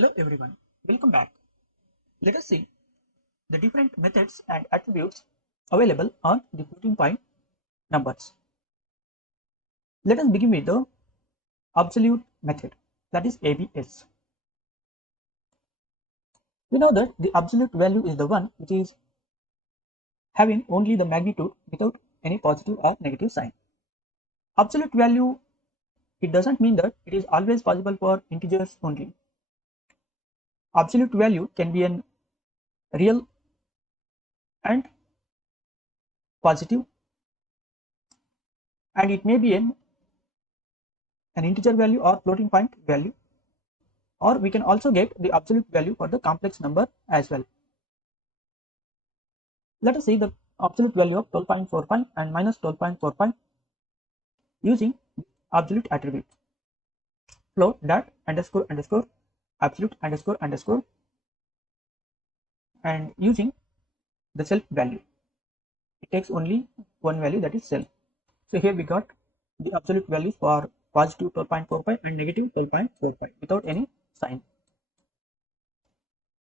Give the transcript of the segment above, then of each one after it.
Hello everyone, welcome back. Let us see the different methods and attributes available on the floating point numbers. Let us begin with the absolute method, that is ABS. We know that the absolute value is the one which is having only the magnitude without any positive or negative sign. Absolute value, it doesn't mean that it is always possible for integers only. Absolute value can be an real and positive, and it may be an integer value or floating point value, or we can also get the absolute value for the complex number as well. Let us see the absolute value of 12.45 and minus 12.45 using absolute attribute float dot underscore underscore absolute underscore underscore and using the self value. It takes only one value, that is self. So here we got the absolute values for positive 12.45 and negative 12.45 without any sign.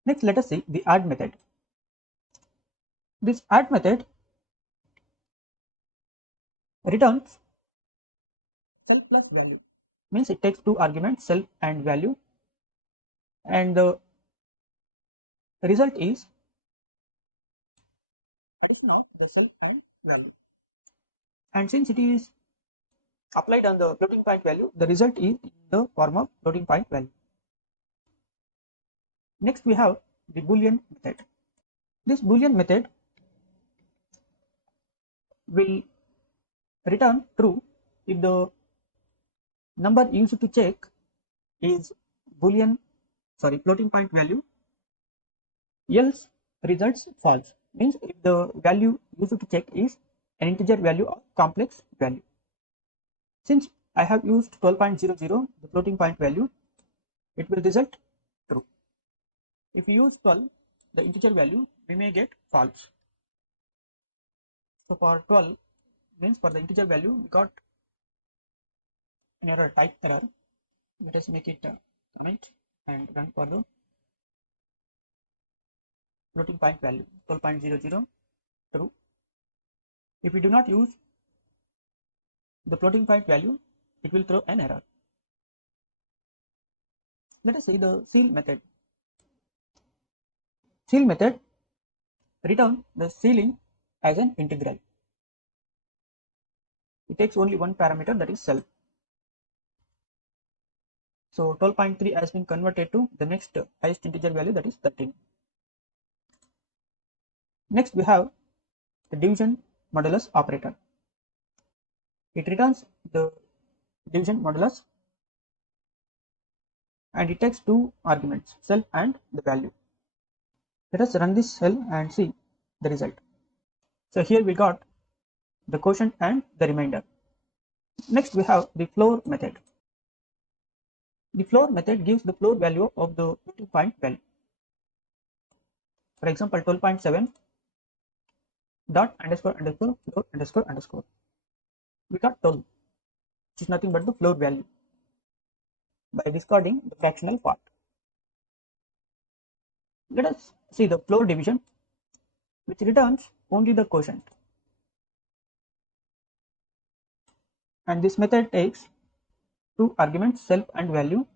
Next, let us see the add method. This add method returns self plus value, means it takes two arguments, self and value, and the result is addition of the self and value. And since it is applied on the floating point value, the result is in the form of floating point value. Next, we have the Boolean method. This Boolean method will return true if the number used to check is floating point value, else results false, means if the value used to check is an integer value or complex value. Since I have used 12.00, the floating point value, it will result true. If we use 12, the integer value, we may get false. So for 12, means for the integer value, we got an error, type error. Let us make it comment and run for the floating point value 12.00 true. If we do not use the floating point value, it will throw an error. Let us see the ceil method. Ceil method return the ceiling as an integral. It takes only one parameter, that is self. So 12.3 has been converted to the next highest integer value, that is 13. Next, we have the division modulus operator. It returns the division modulus and it takes two arguments, self and the value. Let us run this cell and see the result. So here we got the quotient and the remainder. Next, we have the floor method. The floor method gives the floor value of the floating point value. For example, 12.7 dot underscore underscore floor underscore underscore. We got 12, which is nothing but the floor value, by discarding the fractional part. Let us see the floor division, which returns only the quotient. And this method takes two arguments, self and value,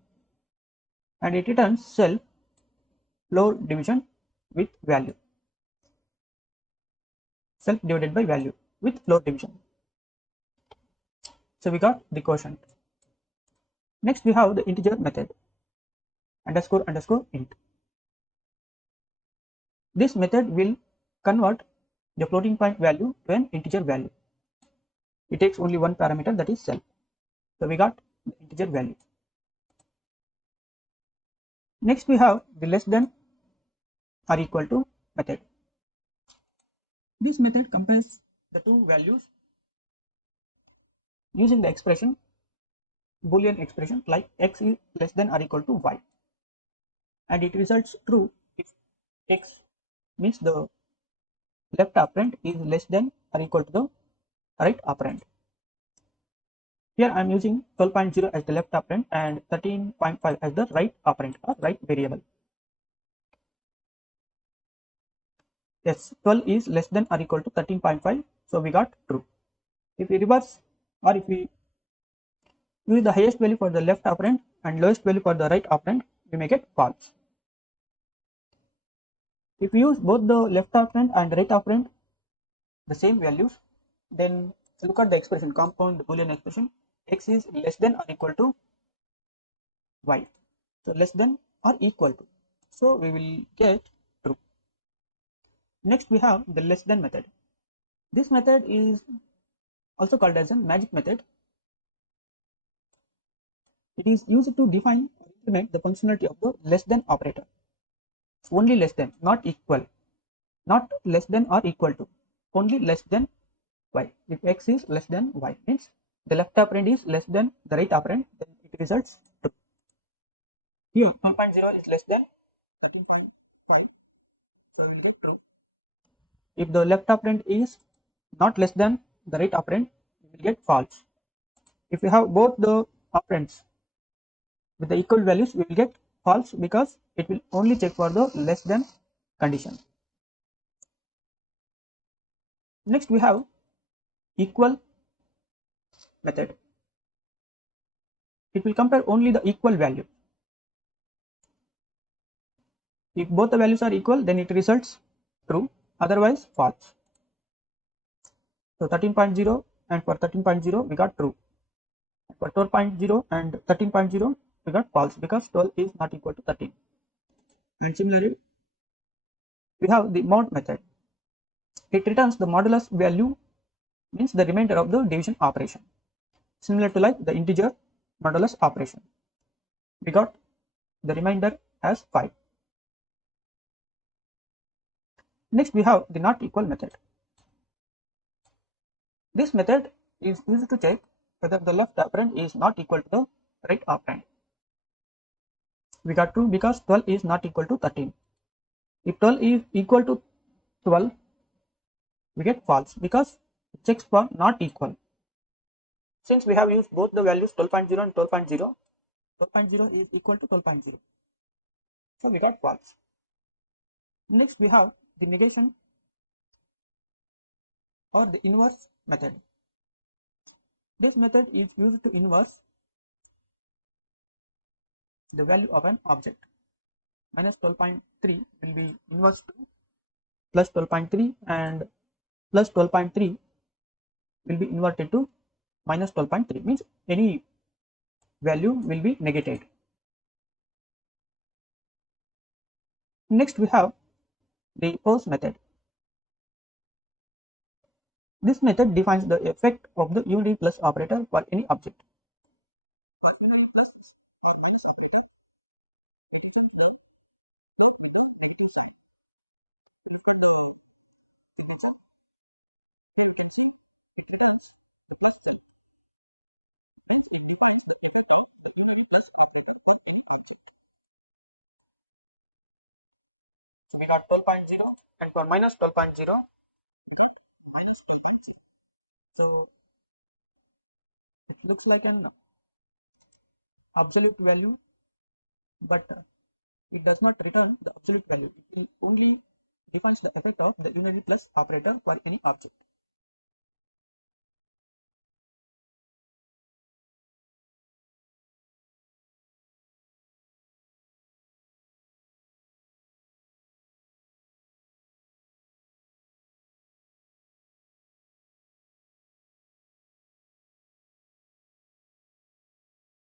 and it returns self floor division with value, self divided by value with floor division. So we got the quotient. Next, we have the integer method, underscore underscore int. This method will convert the floating point value to an integer value. It takes only one parameter, that is self. So we got the integer value. Next, we have the less than or equal to method. This method compares the two values using the expression, Boolean expression, like x is less than or equal to y, and it results true if x means the left operand is less than or equal to the right operand. Here I am using 12.0 as the left operand and 13.5 as the right operand or right variable. Yes, 12 is less than or equal to 13.5, so we got true. If we reverse or if we use the highest value for the left operand and lowest value for the right operand, we may get false. If we use both the left operand and right operand the same values, then look at the expression, compound Boolean expression, x is less than or equal to y. So less than or equal to. So we will get true. Next we have the less than method. This method is also called as a magic method. It is used to define or implement the functionality of the less than operator. Only less than, not equal, not less than or equal to, only less than y. If x is less than y, means the left operand is less than the right operand, then it results true. Here 1.0 is less than 13.5, so we will get true. If the left operand is not less than the right operand, we will get false. If we have both the operands with the equal values, we will get false because it will only check for the less than condition. Next we have equal method. It will compare only the equal value. If both the values are equal, then it results true, otherwise false. So 13.0 and for 13.0 we got true. For 12.0 and 13.0 we got false because 12 is not equal to 13. And similarly, we have the mod method. It returns the modulus value, means the remainder of the division operation, similar to like the integer modulus operation. We got the remainder as 5. Next we have the not equal method. This method is used to check whether the left operand is not equal to the right operand. We got true because 12 is not equal to 13. If 12 is equal to 12, we get false because it checks for not equal. Since we have used both the values 12.0 and 12.0, 12.0 is equal to 12.0. So we got false. Next we have the negation or the inverse method. This method is used to inverse the value of an object. Minus 12.3 will be inverse to plus 12.3 and plus 12.3 will be inverted to minus 12.3, means any value will be negated. Next we have the force method. This method defines the effect of the unity plus operator for any object. So we got 12.0 and for minus 12.0, so it looks like an absolute value, but it does not return the absolute value. It only defines the effect of the unity plus operator for any object.